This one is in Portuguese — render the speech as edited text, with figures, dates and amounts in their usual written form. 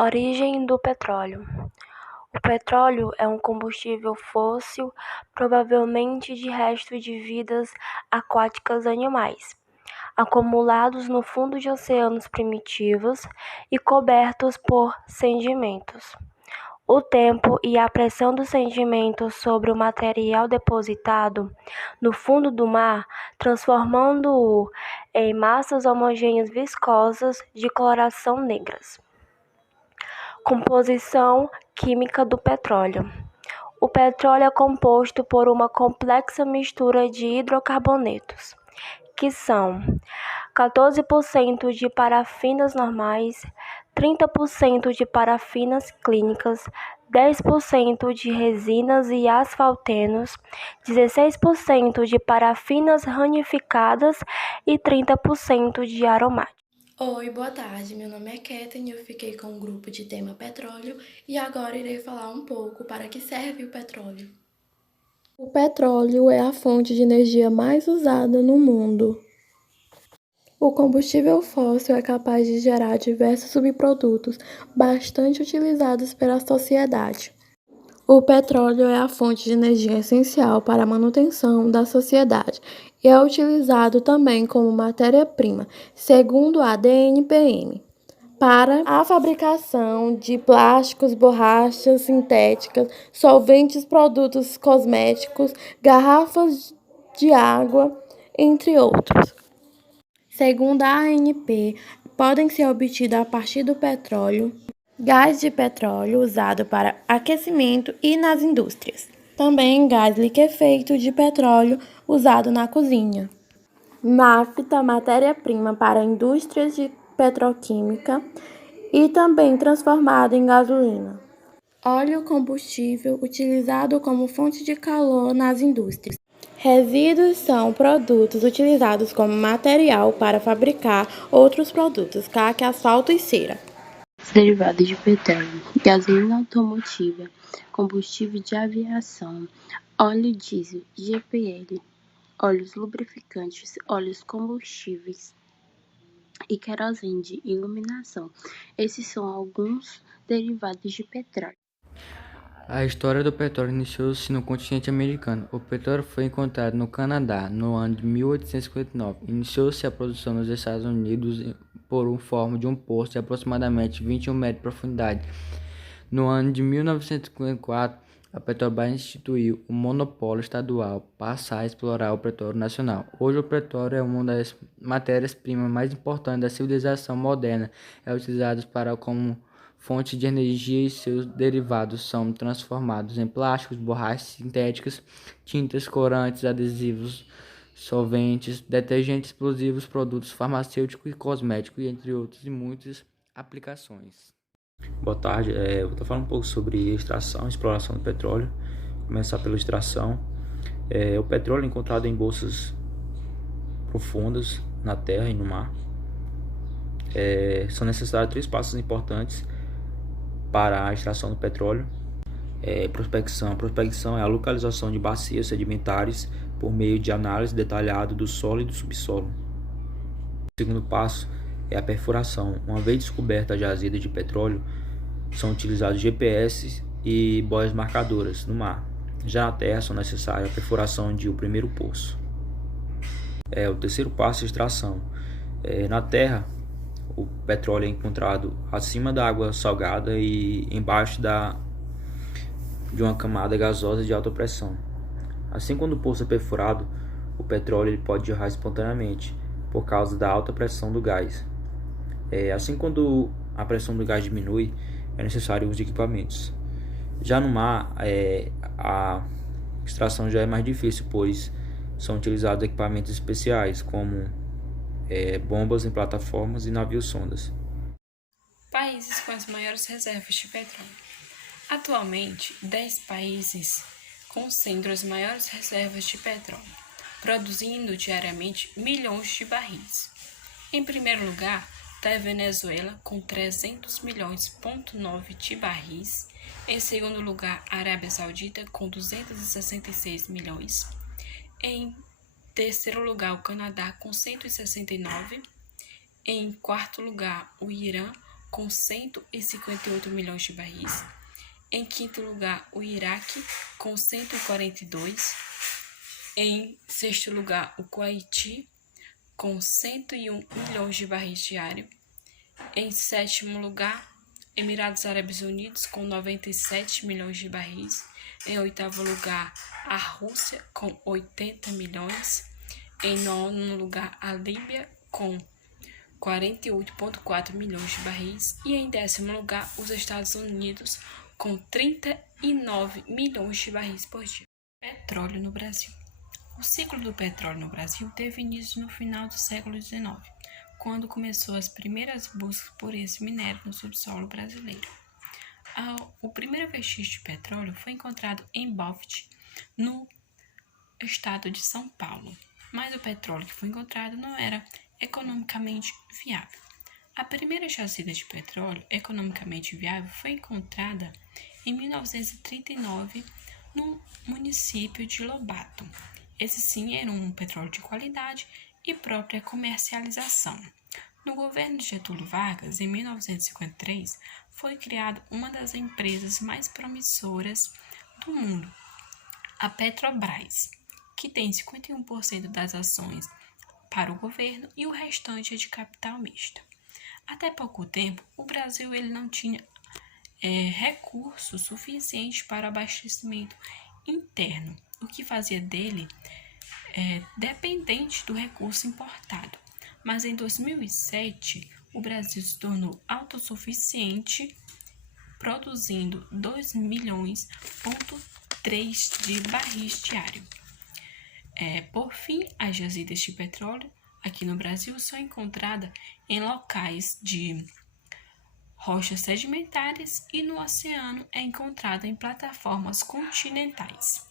Origem do petróleo. O petróleo é um combustível fóssil, provavelmente de resto de vidas aquáticas animais, acumulados no fundo de oceanos primitivos e cobertos por sedimentos. O tempo e a pressão dos sedimentos sobre o material depositado no fundo do mar, transformando-o em massas homogêneas viscosas de coloração negras. Composição química do petróleo. O petróleo é composto por uma complexa mistura de hidrocarbonetos, que são 14% de parafinas normais, 30% de parafinas clínicas, 10% de resinas e asfaltenos, 16% de parafinas ranificadas e 30% de aromáticos. Oi, boa tarde. Meu nome é Kathleen, eu fiquei com o grupo de tema petróleo e agora irei falar um pouco para que serve o petróleo. O petróleo é a fonte de energia mais usada no mundo. O combustível fóssil é capaz de gerar diversos subprodutos bastante utilizados pela sociedade. O petróleo é a fonte de energia essencial para a manutenção da sociedade e é utilizado também como matéria-prima, segundo a DNPM, para a fabricação de plásticos, borrachas sintéticas, solventes, produtos cosméticos, garrafas de água, entre outros. Segundo a ANP, podem ser obtidos a partir do petróleo, gás de petróleo usado para aquecimento e nas indústrias. Também gás liquefeito de petróleo usado na cozinha. Nafta, matéria-prima para indústrias de petroquímica e também transformado em gasolina. Óleo combustível utilizado como fonte de calor nas indústrias. Resíduos são produtos utilizados como material para fabricar outros produtos, caca, asfalto e cera. Derivados de petróleo, gasolina automotiva, combustível de aviação, óleo diesel, GPL, óleos lubrificantes, óleos combustíveis e querosene de iluminação. Esses são alguns derivados de petróleo. A história do petróleo iniciou-se no continente americano. O petróleo foi encontrado no Canadá no ano de 1859. Iniciou-se a produção nos Estados Unidos por forma de um poço de aproximadamente 21 metros de profundidade. No ano de 1954, a Petrobras instituiu o monopólio estadual, passa a explorar o petróleo nacional. Hoje, o petróleo é uma das matérias-primas mais importantes da civilização moderna. É utilizado como fonte de energia e seus derivados são transformados em plásticos, borrachas sintéticas, tintas, corantes, adesivos, solventes, detergentes, explosivos, produtos farmacêuticos e cosméticos, entre outros e muitas aplicações. Boa tarde, eu vou estar falando um pouco sobre extração e exploração do petróleo. Começar pela extração. O petróleo é encontrado em bolsas profundas na terra e no mar. São necessários 3 passos importantes para a extração do petróleo. Prospecção. Prospecção é a localização de bacias sedimentares por meio de análise detalhada do solo e do subsolo. O segundo passo é a perfuração. Uma vez descoberta a jazida de petróleo, são utilizados GPS e boias marcadoras no mar. Já na terra, são necessárias a perfuração de o primeiro poço. O terceiro passo é a extração. Na terra, o petróleo é encontrado acima da água salgada e embaixo de uma camada gasosa de alta pressão. Assim, quando o poço é perfurado, o petróleo ele pode jorrar espontaneamente por causa da alta pressão do gás. Assim, quando a pressão do gás diminui, é necessário o uso de equipamentos. Já no mar, a extração já é mais difícil, pois são utilizados equipamentos especiais, como bombas em plataformas e navios-sondas. Países com as maiores reservas de petróleo. Atualmente, 10 países concentram as maiores reservas de petróleo, produzindo diariamente milhões de barris. Em primeiro lugar, está a Venezuela, com 300 milhões,9 de barris. Em segundo lugar, a Arábia Saudita, com 266 milhões. Em terceiro lugar, o Canadá, com 169. Em quarto lugar, o Irã, com 158 milhões de barris. Em quinto lugar, o Iraque, com 142. Em sexto lugar, o Kuwait, com 101 milhões de barris diários. Em sétimo lugar, Emirados Árabes Unidos, com 97 milhões de barris. Em oitavo lugar, a Rússia, com 80 milhões. Em nono lugar, a Líbia, com 48,4 milhões de barris. E em décimo lugar, os Estados Unidos, com 39 milhões de barris por dia. Petróleo no Brasil. O ciclo do petróleo no Brasil teve início no final do século XIX, quando começou as primeiras buscas por esse minério no subsolo brasileiro. O primeiro vestígio de petróleo foi encontrado em Bofte, no estado de São Paulo, mas o petróleo que foi encontrado não era economicamente viável. A primeira jazida de petróleo economicamente viável foi encontrada em 1939 no município de Lobato. Esse sim era um petróleo de qualidade e própria comercialização. No governo de Getúlio Vargas, em 1953, foi criada uma das empresas mais promissoras do mundo, a Petrobras, que tem 51% das ações para o governo e o restante é de capital misto. Até pouco tempo, o Brasil não tinha recursos suficientes para o abastecimento interno, o que fazia dele dependente do recurso importado. Mas em 2007, o Brasil se tornou autossuficiente, produzindo 2,3 milhões de barris diários. Por fim, as jazidas de petróleo aqui no Brasil são encontradas em locais de rochas sedimentares e no oceano é encontrada em plataformas continentais.